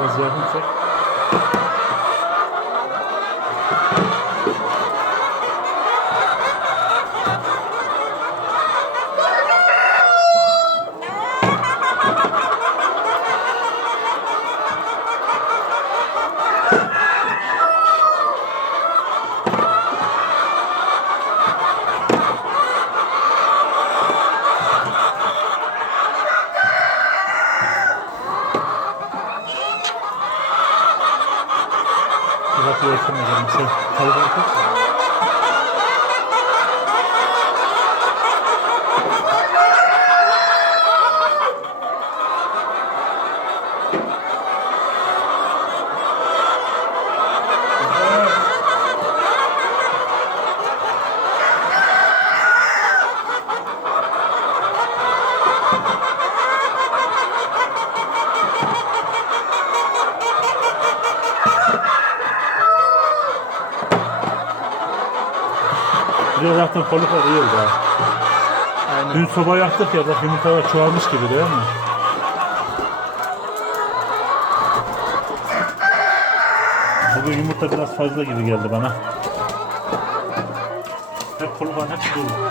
Biraz yakınsak. Bir de zaten kolikler iyi oldu ha. Aynen. Dün soba yaktık ya bak yumurtalar çoğalmış gibi değil mi? Bugün yumurta biraz fazla gibi geldi bana. Hep kolikler hep dolu.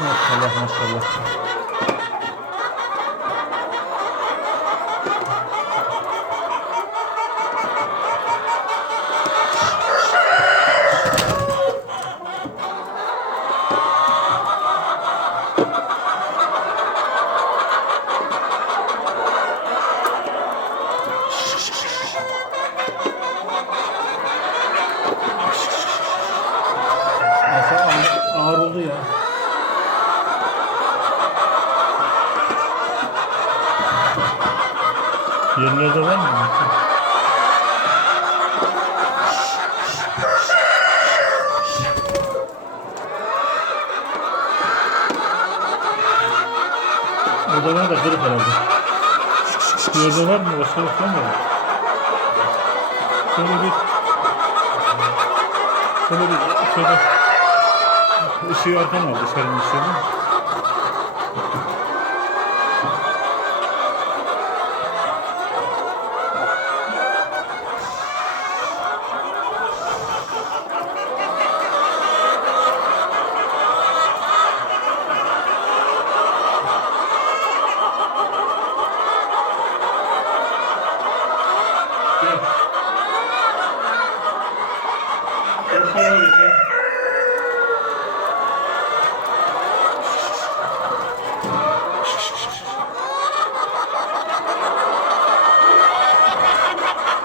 Maşallah maşallah. Masa ağır, ağır oldu ya. Yerlerde var mı? Odalar da kırık herhalde. Yerde var mı? Başka yok mu? Şöyle bir Şöyle bir şöyle ışığı arkan al dışarının ışığını.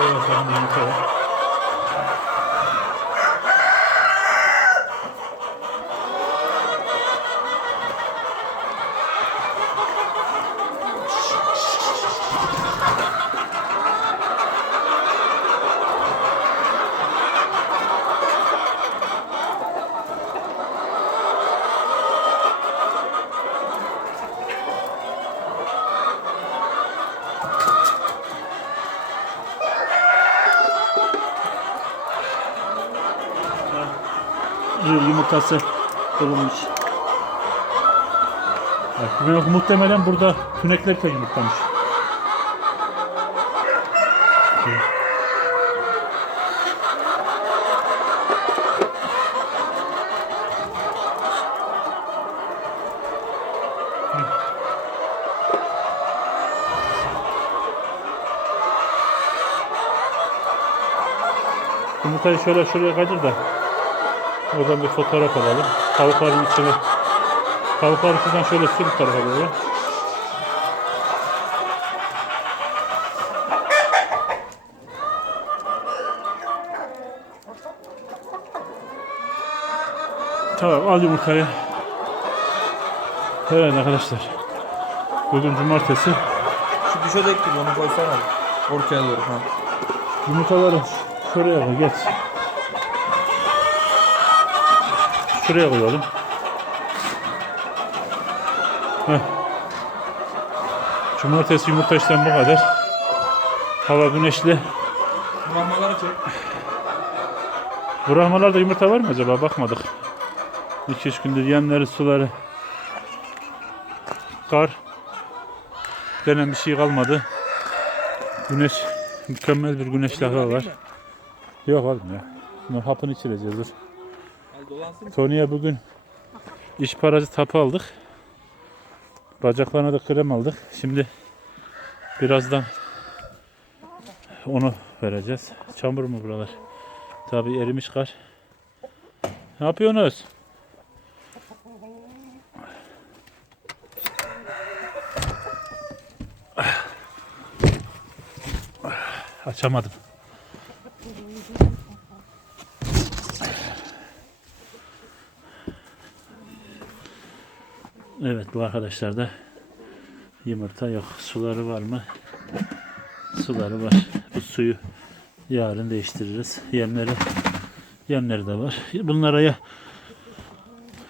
Evet, sen de yumurta var. Yumurtası kurulmuş. Bak, muhtemelen burada tünekler de yumurtlamış. Yumurtayı şöyle şuraya kaydır da oradan bir fotoğraf alalım. Tavukların içine tavukları şuradan şöyle sür bu tarafa doğru. Tamam al yumurtayı. Evet arkadaşlar. Bugün cumartesi. Şu düşecek gibi onu koysana. Ortaya doğru ha. Yumurtaları şuraya koy geç. Şuraya koyalım. Heh. Cumartesi yumurta işlem bu kadar. Hava güneşli. Rahmaları çek. Bu rahmalarda yumurta var mı acaba? Bakmadık. 2-3 gündür yemleri, suları. Kar. Denen bir şey kalmadı. Güneş. Mükemmel bir güneşli hava var. Yok oğlum ya. Bunlar hapını içireceğiz dur. Tony'ye bugün iş paracı tapı aldık. Bacaklarına da krem aldık. Şimdi birazdan onu vereceğiz. Çamur mu buralar? Tabii erimiş kar. Ne yapıyorsunuz? Açamadım. Evet bu arkadaşlar da yumurta yok. Suları var mı? Suları var. Bu suyu yarın değiştiririz. Yemleri yemleri de var. Bunlara ya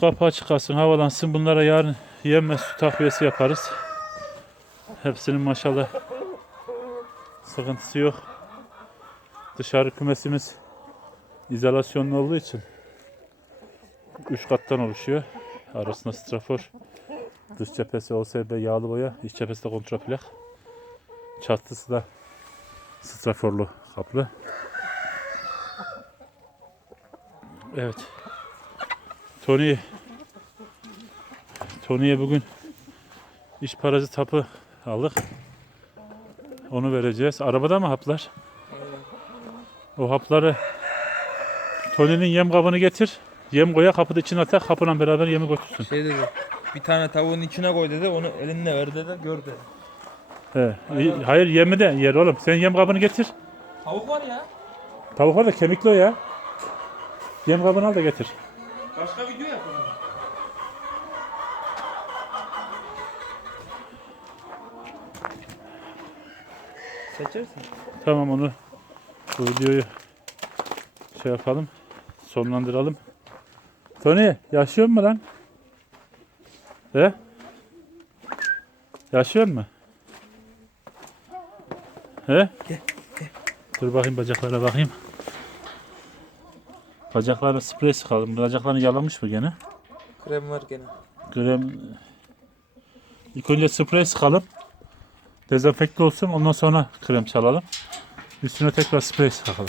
kapağı çıkarsın, havalansın. Bunlara yarın yem ve su takviyesi yaparız. Hepsinin maşallah sıkıntısı yok. Dışarı kümesimiz izolasyonlu olduğu için 3 kattan oluşuyor. Arasında strafor, dış cephesi OSB yağlı boya, iç cephesi de kontraplak. Çatısı da straforlu kaplı. Evet. Tony Tony'ye bugün iş paracı tapı aldık. Onu vereceğiz. Arabada mı haplar? O hapları Tony'nin yem kabını getir. Yem koya kapının içine atar. Kapıyla beraber yemi götürsün. Şey dedi. Bir tane tavuğun içine koy dedi. Onu elinle ver dedi. Gör dedi. He. iyi- Hayır yemi de yer oğlum. Sen yem kabını getir. Tavuk var ya. Tavuk var da kemikli o ya. Yem kabını al da getir. Başka video yapalım. Seçersin. Tamam onu bu videoyu şey yapalım. Sonlandıralım. Tony yaşıyor mu lan? He? Yaşıyor mu? He? Dur bakayım bacaklara bakayım. Bacakları sprey sıkalım. Bacaklarını yalamış mı gene? Krem var gene. Krem ilk önce sprey sıkalım. Dezenfekte olsun ondan sonra krem çalalım. Üstüne tekrar sprey sıkalım.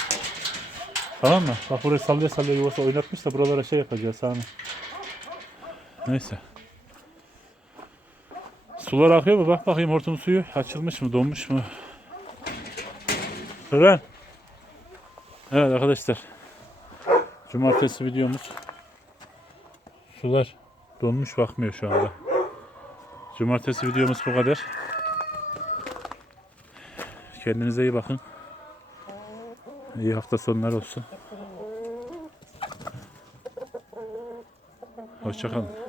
Tamam mı? Bak burayı sallaya sallaya yuvası oynatmış da buralara şey yapacağız Sami. Neyse. Sular akıyor mu? Bak bakayım hortum suyu açılmış mı? Donmuş mu? Fren. Evet arkadaşlar. Cumartesi videomuz. Sular donmuş bakmıyor şu anda. Cumartesi videomuz bu kadar. Kendinize iyi bakın. İyi hafta sonları olsun. Hoşçakalın.